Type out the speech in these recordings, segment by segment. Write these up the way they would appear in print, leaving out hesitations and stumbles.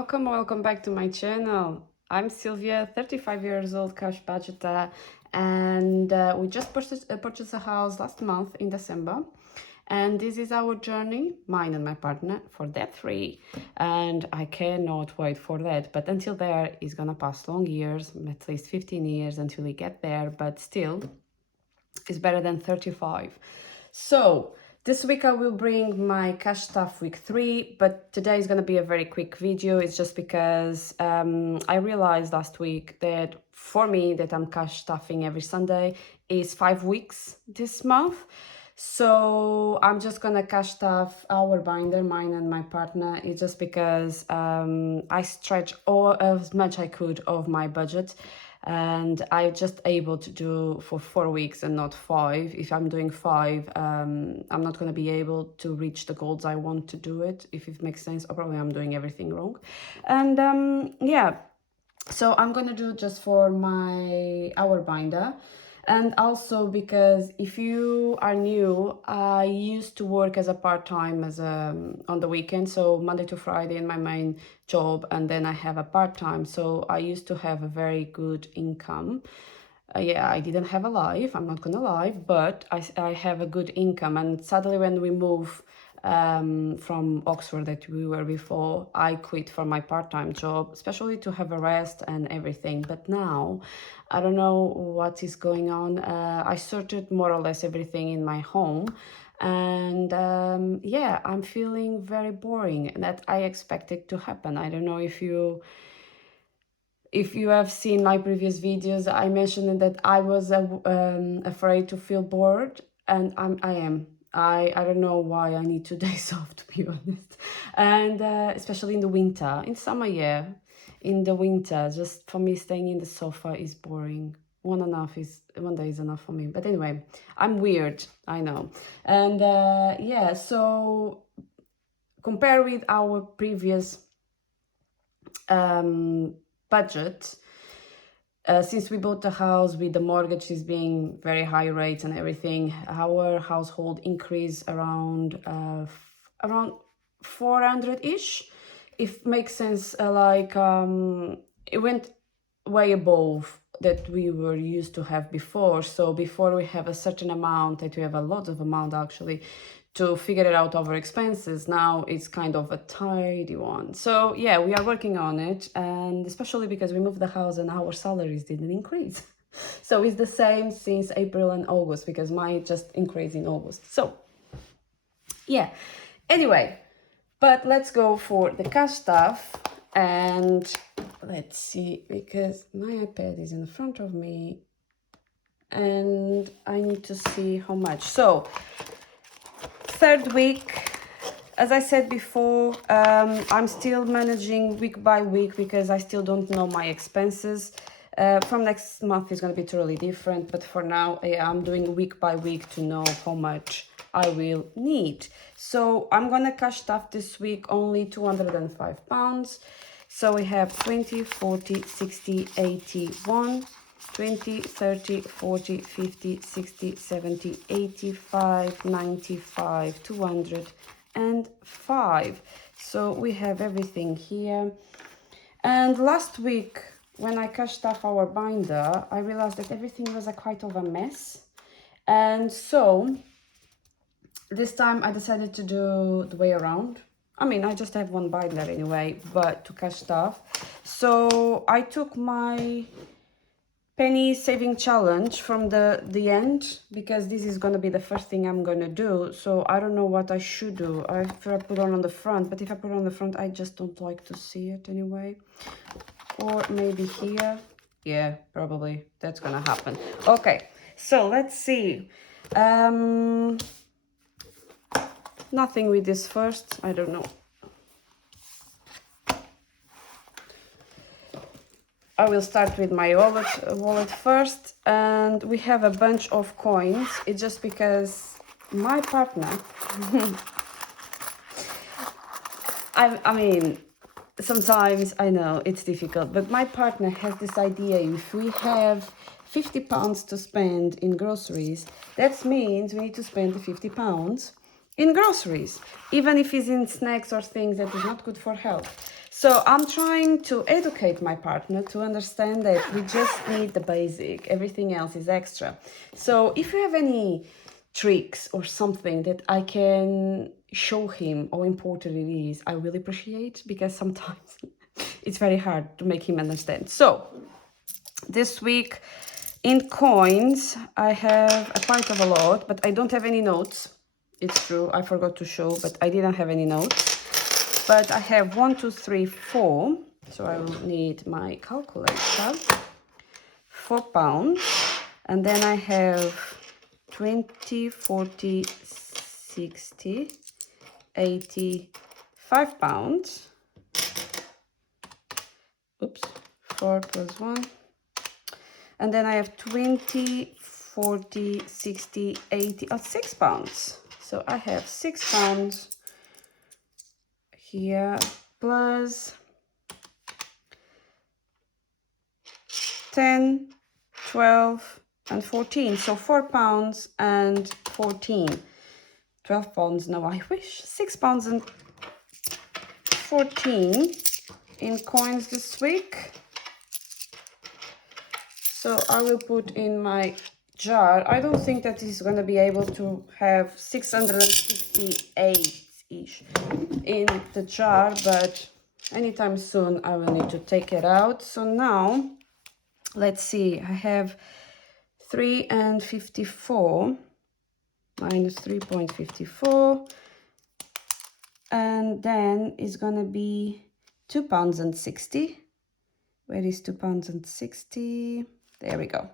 welcome back to my channel. I'm Sylvia, 35 years old, cash budgeter, and we just purchased a house last month in December. And this is our journey, mine and my partner, for debt-free. And I cannot wait for that. But until there, it's gonna pass long years, at least 15 years until we get there. But still, it's better than 35. So this week I will bring my cash stuff week 3, but today is going to be a very quick video. It's just because I realized last week that for me that I'm cash stuffing every Sunday is 5 weeks this month. So I'm just gonna cash stuff our binder, mine and my partner. It's just because I stretch all as much I could of my budget, and I'm just able to do for 4 weeks and not 5. If I'm doing 5, I'm not gonna be able to reach the goals I want to do it, if it makes sense, or probably I'm doing everything wrong. And yeah, so I'm gonna do just for our binder. And also because if you are new, I used to work as a part-time on the weekend, so Monday to Friday in my main job, and then I have a part-time, so I used to have a very good income. Yeah, I didn't have a life, I'm not gonna lie, but I have a good income. And suddenly when we move from Oxford that we were before, I quit for my part-time job, especially to have a rest and everything. But now I don't know what is going on. I sorted more or less everything in my home, and yeah, I'm feeling very boring, that I expected to happen. I don't know if you have seen my previous videos. I mentioned that I was afraid to feel bored, and I am. I don't know why I need 2 days off, to be honest. And especially in the winter. In summer, yeah. In the winter, just for me, staying in the sofa is boring. One day is enough for me. But anyway, I'm weird, I know. And yeah, so compare with our previous budget, since we bought the house with the mortgages being very high rates and everything, our household increased around 400-ish, if makes sense. It went way above that we were used to have before. So before we have a certain amount, that we have a lot of amount actually, to figure it out our expenses. Now it's kind of a tidy one. So yeah, we are working on it, and especially because we moved the house and our salaries didn't increase. So it's the same since April and August, because mine just increased in August. So yeah, anyway, but let's go for the cash stuff. And let's see, because my iPad is in front of me and I need to see how much. So 3rd week, as I said before, I'm still managing week by week because I still don't know my expenses. From next month is going to be totally different, but for now I'm doing week by week to know how much I will need. So I'm gonna cash stuff this week only £205. So we have 20, 40, 60, 80, 1, 20, 30, 40, 50, 60, 70, 85, 95, 205. So we have everything here. And last week, when I cashed off our binder, I realized that everything was quite of a mess. And so this time I decided to do the way around. I mean, I just have one binder anyway, but to cash stuff. So I took my penny saving challenge from the end, because this is going to be the first thing I'm going to do. So I don't know what I should do. If I put on the front, but if I put on the front, I just don't like to see it anyway. Or maybe here. Yeah, probably that's gonna happen. Okay, so let's see. Nothing with this first, I don't know. I will start with my wallet first, and we have a bunch of coins. It's just because my partner, I mean, sometimes I know it's difficult, but my partner has this idea: if we have £50 to spend in groceries, that means we need to spend the £50 in groceries, even if it's in snacks or things that is not good for health. So I'm trying to educate my partner to understand that we just need the basic, everything else is extra. So if you have any tricks or something that I can show him how important it is, I will appreciate, because sometimes it's very hard to make him understand. So this week in coins, I have a quite of a lot, but I don't have any notes. It's true, I forgot to show, but I didn't have any notes. But I have 1, 2, 3, 4. So I will need my calculator. £4. And then I have 20, 40, 60, 80, £5. Oops, 4 plus 1. And then I have 20, 40, 60, 80, £6. So I have £6 here, plus 10, 12, and 14. So £4 and 14. £12. No, I wish. £6 and 14 in coins this week. So I will put in my jar. I don't think that this is going to be able to have 668-ish in the jar, but anytime soon I will need to take it out. So now, let's see, I have 3 and 54 minus 3.54, and then it's gonna be £2 and 60. Where is £2 and 60? There we go.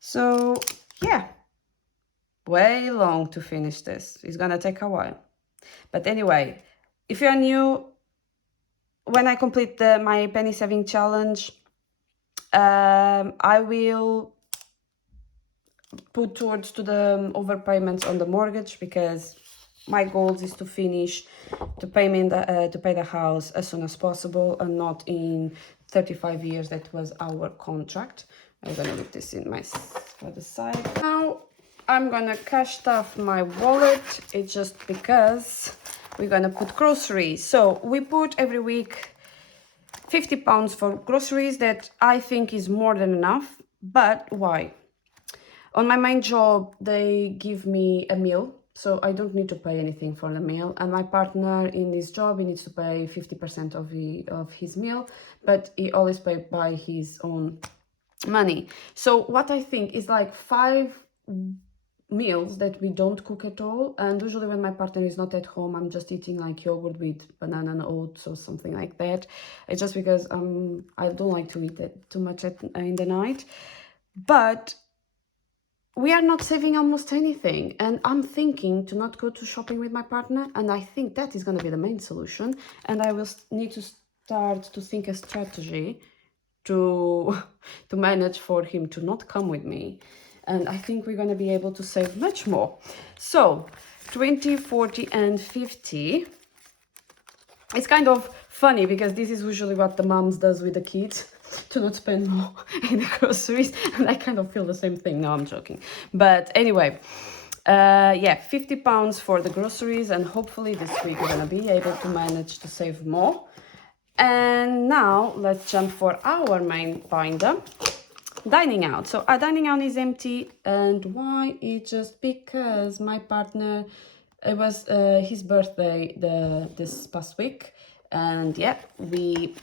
So yeah, way long to finish this. It's gonna take a while. But anyway, if you're new, when I complete my penny saving challenge, I will put towards to the overpayments on the mortgage, because my goal is to finish to pay the house as soon as possible, and not in 35 years. That was our contract. I'm gonna leave this in my for the side. Now I'm gonna cash stuff my wallet. It's just because we're gonna put groceries. So we put every week £50 for groceries. That I think is more than enough. But why? On my main job, they give me a meal, so I don't need to pay anything for the meal. And my partner in this job, he needs to pay 50% of his meal, but he always pays by his own money. So what I think is like 5 meals that we don't cook at all. And usually when my partner is not at home, I'm just eating like yogurt with banana and oats or something like that. It's just because I don't like to eat it too much in the night. But we are not saving almost anything, and I'm thinking to not go to shopping with my partner, and I think that is going to be the main solution. And I will need to start to think a strategy to manage for him to not come with me, and I think we're going to be able to save much more. So 20, 40, and 50. It's kind of funny because this is usually what the moms does with the kids, to not spend more in the groceries, and I kind of feel the same thing. No, I'm joking. But anyway, yeah, £50 for the groceries, and hopefully this week we're gonna be able to manage to save more. And now let's jump for our main binder, dining out. So our dining out is empty, and why? It's just because my partner, it was his birthday this past week, and yeah, we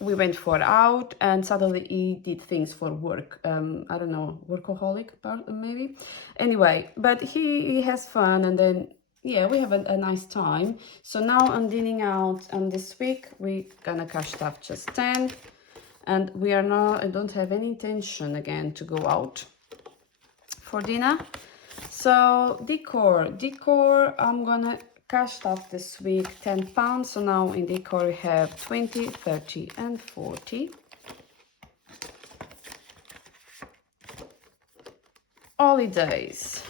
went for out, and suddenly he did things for work. I don't know, workaholic maybe. Anyway, but he has fun, and then yeah, we have a nice time. So now I'm dining out, and this week we gonna cash stuff just 10, and we are not, I don't have any intention again to go out for dinner. So decor, I'm gonna cash stuff this week £10. So now in decor we have 20, 30, and 40. Holidays,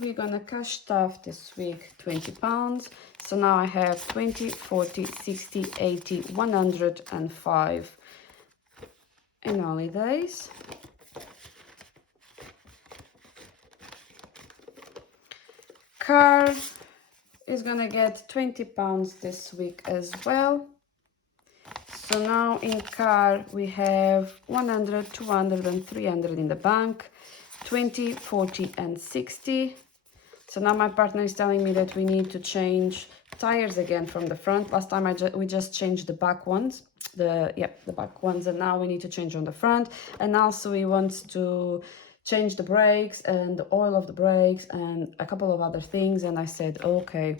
we're gonna cash stuff this week £20. So now I have 20, 40, 60, 80, 105 in holidays. Car is gonna get £20 this week as well. So now in car we have 100, 200 and 300 in the bank, 20, 40 and 60. So now my partner is telling me that we need to change tires again from the front. Last time we just changed the back ones, the back ones, and now we need to change on the front. And also he wants to change the brakes and the oil of the brakes and a couple of other things. And I said, okay,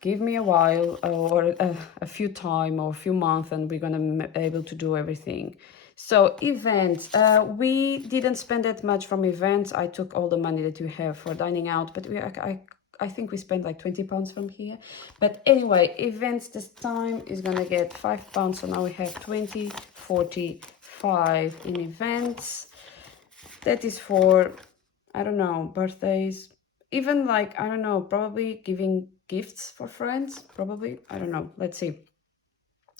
give me a while or a few time or a few months and we're gonna be able to do everything. So events, we didn't spend that much from events. I took all the money that we have for dining out, but I think we spent like £20 from here. But anyway, events this time is gonna get £5. So now we have 20, 45 in events. That is for, I don't know, birthdays, even like, I don't know, probably giving gifts for friends, probably, I don't know, let's see.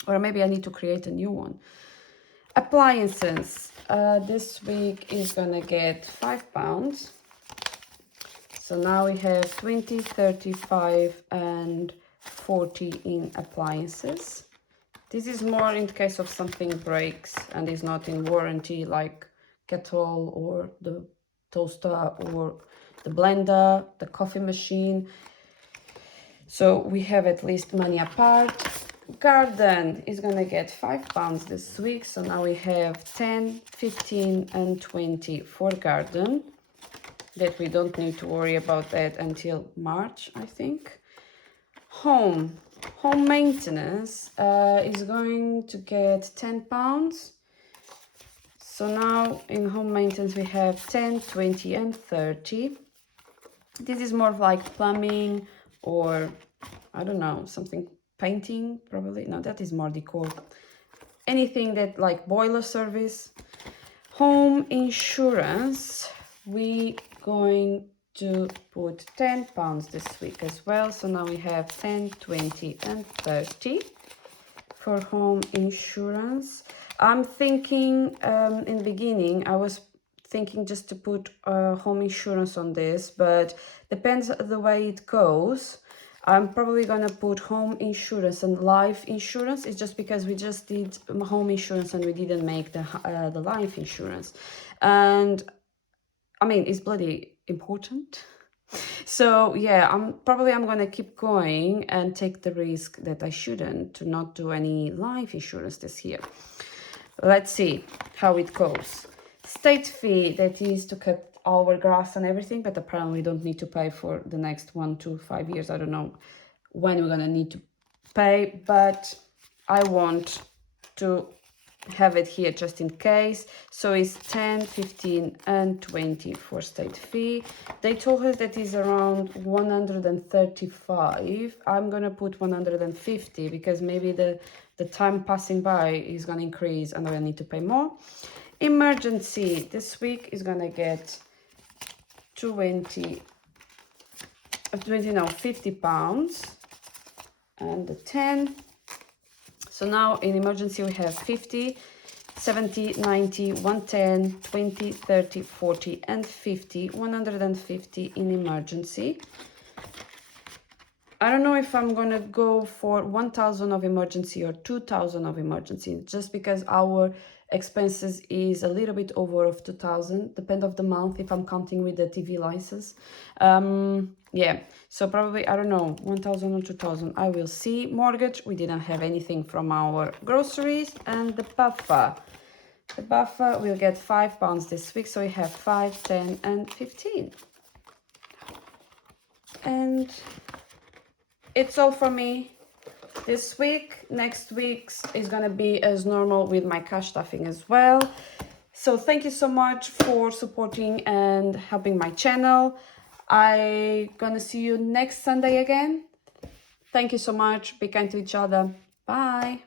Or maybe I need to create a new one. Appliances, this week is gonna get £5. So now we have 20, 35 and 40 in appliances. This is more in case of something breaks and is not in warranty, like kettle or the toaster or the blender, the coffee machine. So we have at least money apart. Garden is gonna get £5 this week. So now we have 10, 15 and 20 for garden. That we don't need to worry about that until March, I think. Home maintenance is going to get £10. So now in home maintenance we have 10, 20 and 30. This is more like plumbing or, I don't know, something painting probably. No, that is more decor. Anything that like boiler service. Home insurance, we going to put £10 this week as well. So now we have 10, 20 and 30 for home insurance. I'm thinking in the beginning, I was thinking just to put home insurance on this, but depends the way it goes. I'm probably gonna put home insurance and life insurance. It's just because we just did home insurance and we didn't make the life insurance. And I mean, it's bloody important. So yeah, I'm gonna keep going and take the risk that I shouldn't to not do any life insurance this year. Let's see how it goes. State fee, that is to cut our grass and everything, but apparently we don't need to pay for the next 1 to 5 years. I don't know when we're gonna need to pay, but I want to have it here just in case. So it's 10, 15 and 20 for state fee. They told us that is around 135. I'm gonna put 150 because maybe the time passing by is gonna increase and I need to pay more. Emergency this week is gonna get £50 and the 10. So now in emergency we have 50, 70, 90, 110, 20, 30, 40 and 50, 150 in emergency. I don't know if I'm gonna go for 1,000 of emergency or 2,000 of emergency, just because our expenses is a little bit over of 2,000, depend of the month if I'm counting with the TV license. Yeah, so probably, I don't know, 1,000 or 2,000, I will see. Mortgage, we didn't have anything from our groceries. And the buffer will get £5 this week, so we have 5, 10 and 15. And it's all for me this week. Next week is gonna be as normal with my cash stuffing as well. So thank you so much for supporting and helping my channel. I'm gonna see you next Sunday again. Thank you so much. Be kind to each other. Bye.